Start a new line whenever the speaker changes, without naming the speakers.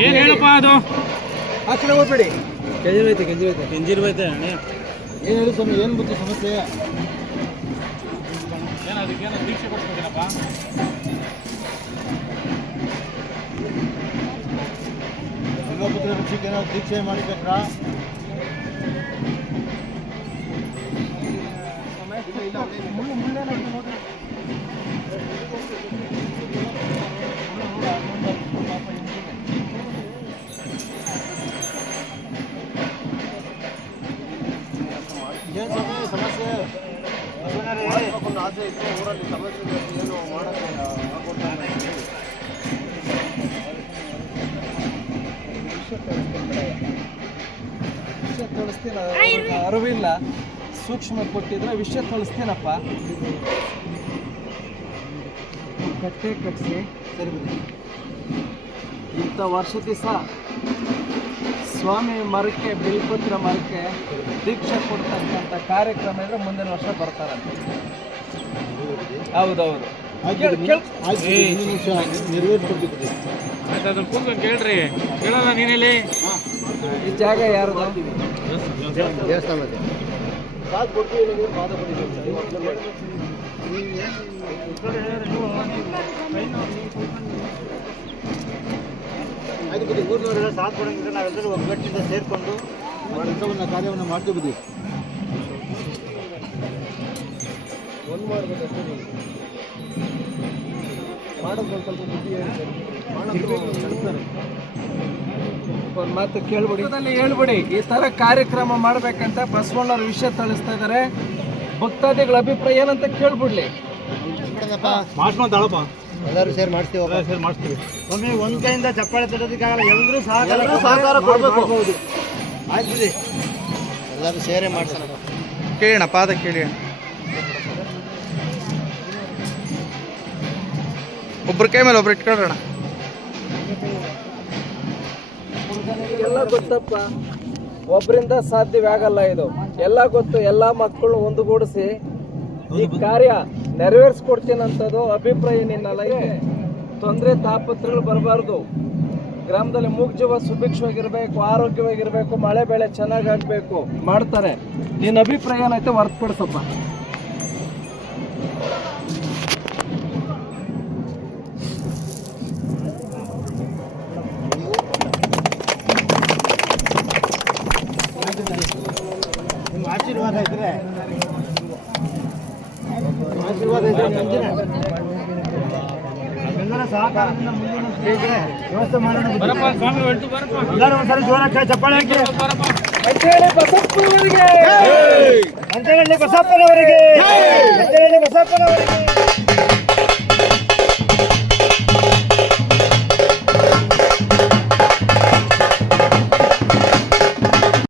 ಏನ್ ಹೇಳಪ್ಪ ಅದು?
ಹೋಗ್ಬೇಡಿ.
ಅಣ್ಣ
ಏನು ಹೇಳಿ ಸ್ವಾಮಿ ಏನು ಬಂತು ಸಮಸ್ಯೆ?
ಏನು ಅದಕ್ಕೇನೋ ದೀಕ್ಷೆ ಕೊಡ್ಬೇಕೇನಪ್ಪ
ಗಂಗಾಪುತ್ರ ಏನಾದ್ರು ದೀಕ್ಷೆ ಸ್ವಾಮಿ ಸಮಸ್ಯೆ
ವಿಷಯ ತಿಳಿಸ್ತೀನಿ ಅರಿವಿಲ್ಲ ಸೂಕ್ಷ್ಮ ಕೊಟ್ಟಿದ್ರೆ ವಿಷಯ ತಿಳಿಸ್ತೀನಪ್ಪ ಕಟ್ಟೆ ಕಟ್ಟಿಸಿ
ಸರಿ
ಇಂಥ ವರ್ಷ ದಿವಸ ಸ್ವಾಮಿ ಮರಕ್ಕೆ ಬಿಲ್ಪುತ್ರ ಮರಕ್ಕೆ ದೀಕ್ಷೆ ಕೊಡ್ತಕ್ಕಂಥ ಕಾರ್ಯಕ್ರಮ ಇದ್ರೆ ಮುಂದಿನ ವರ್ಷ ಬರ್ತಾರಂತೆ. ಹೌದೌದು.
ಕೇಳ್ರಿ. ಕೇಳಲ್ಲ ನೀನೆಲ್ಲಿ?
ಈ ಜಾಗ ಯಾರು
ದೇವಸ್ಥಾನದ ಬಿಡಿ ಊರಿನವರೆಲ್ಲ ಸಾಥ್ ಕೊಡೋಂಗಿದ್ರೆ ನಾವೆಲ್ಲರೂ ಒಗ್ಗಟ್ಟಿನಿಂದ ಸೇರಿಕೊಂಡು ಕೆಲಸವನ್ನು ಕಾರ್ಯವನ್ನು ಮಾಡ್ತೀವಿ ಒಂದು ಮಾಡ್ಬೇಕು ಅಷ್ಟೇ ನೀವು. ಮಾಡೋದು ಒಂದು ಸ್ವಲ್ಪ ಬುದ್ಧಿ
ಒಂದು ಮಾತು ಕೇಳ್ಬಿಡಿ. ಹೇಳ್ಬಿಡಿ. ಈ ತರ ಕಾರ್ಯಕ್ರಮ ಮಾಡ್ಬೇಕಂತ ಬಸವಣ್ಣವ್ರ ವಿಷಯ ತಿಳಿಸ್ತಾ ಇದಾರೆ. ಭಕ್ತಾದಿಗಳ ಅಭಿಪ್ರಾಯ ಏನಂತ ಕೇಳ್ಬಿಡ್ಲಿ.
ಮಾಡ್ಸ್ಕೊಂತಾಳಪ್ಪ
ಎಲ್ಲರೂ ಸೇರ್ ಮಾಡ್ತೀವಿ
ಸೇರ್ ಮಾಡಿಸ್ತೀವಿ
ಒಮ್ಮೆ ಒಂದ್ ಕೈಯಿಂದ ಚಪ್ಪಾಳೆ ತರೋದಕ್ಕಾಗಲ್ಲ ಎಲ್ಲರೂ ಸಹಕಾರ ಸಹಕಾರ ಕೊಡಬೇಕು. ಆಯ್ತು ಬಿಡಿ. ಎಲ್ಲರೂ ಸೇರೇ ಮಾಡ್ಸೋಣ.
ಕೇಳೋಣ ಪಾದ ಕೇಳಿ. ಒಬ್ರ ಕೈ ಮೇಲೆ ಒಬ್ರು ಇಟ್ಕೊಳ್ಳೋಣ ಎಲ್ಲ ಗೊತ್ತಪ್ಪ. ಒಬ್ಬರಿಂದ ಸಾಧ್ಯವೇ ಆಗಲ್ಲ ಇದು. ಎಲ್ಲ ಗೊತ್ತು. ಎಲ್ಲ ಮಕ್ಕಳು ಒಂದುಗೂಡಿಸಿ ಈ ಕಾರ್ಯ ನೆರವೇರಿಸ್ಕೊಡ್ತೀನಂಥದ್ದು ಅಭಿಪ್ರಾಯ ನಿನ್ನಲ್ಲ ಇದೆ ತೊಂದರೆ ತಾಪತ್ರಗಳು ಬರಬಾರ್ದು. ಗ್ರಾಮದಲ್ಲಿ ಮೂಗ್ಜೀವ, ಸುಭಿಕ್ಷವಾಗಿರ್ಬೇಕು, ಆರೋಗ್ಯವಾಗಿರಬೇಕು, ಮಳೆ ಬೆಳೆ ಚೆನ್ನಾಗಿ ಆಗಬೇಕು ಮಾಡ್ತಾರೆ. ನಿನ್ನ ಅಭಿಪ್ರಾಯ ಏನೈತೆ ಹೊರತುಪಡಿಸಪ್ಪ
ನಿಮ್ಮ ಆಶೀರ್ವಾದ ಇದ್ರೆ ಸಹಕಾರದಿಂದ ಮುಂದಿನ ವ್ಯವಸ್ಥೆ ಮಾಡೋಣ
ಬರಪ್ಪ ಸ್ವಾಮಿ ಹೊರಟು ಬರಪ್ಪ.
ಎಲ್ಲರೂ ಒಂದ್ಸರಿ ಜೋರಕ್ಕೆ ಚಪ್ಪಾಳೆ ಹಾಕಿ.
ಅಂತೇಳಿ ಬಸಪ್ಪನವರಿಗೆ.
ಅಂತೇಳಿ ಬಸಪ್ಪನವರಿಗೆ. ಅಂತೇಳಿ ಬಸಪ್ಪನವರಿಗೆ.